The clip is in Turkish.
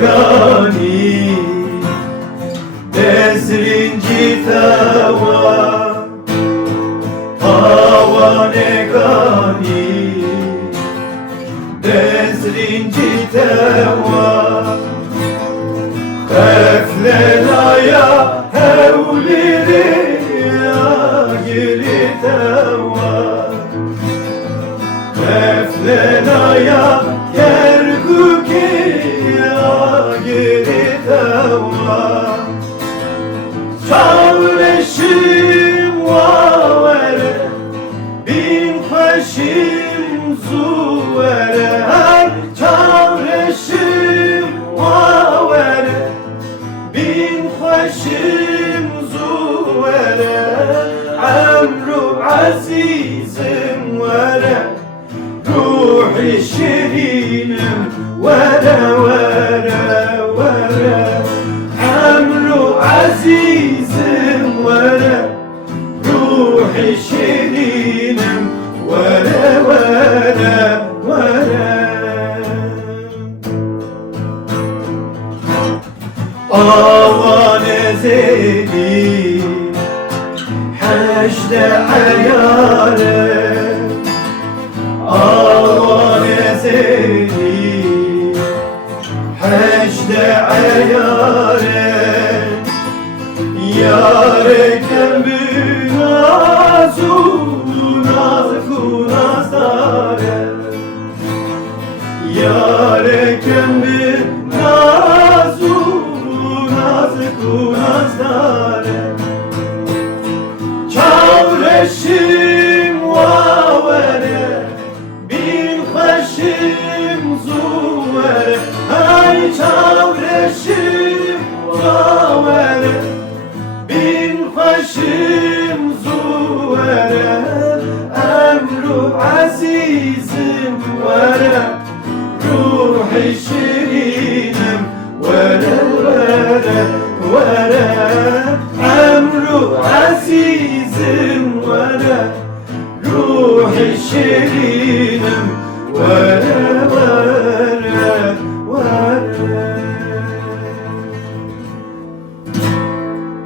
كاني بزرنجي توا كاني بزرنجي توا خفلنا يا هولي يا جري توا خفلنا يا كركوك يا جري توا çavreşim vavere bin xoşim zuvere çavreşim vavere bin xoşim zuvere emru azizim vere ruhi şirinim vere vere vere emru azizim vere ruhi şirinim vere vere vere avane zeli haşde ayare avane zeli haşde ayare yare kalbi nazu nazu nazare yare kalbi nazu nazu nazare çavreşim vavere bin xoşim zuvere ay çavreşim vavere bin xoşim zuvere emru azizim vere ruhi şirinim vere vere vere emru azizim vere ruhi şirinim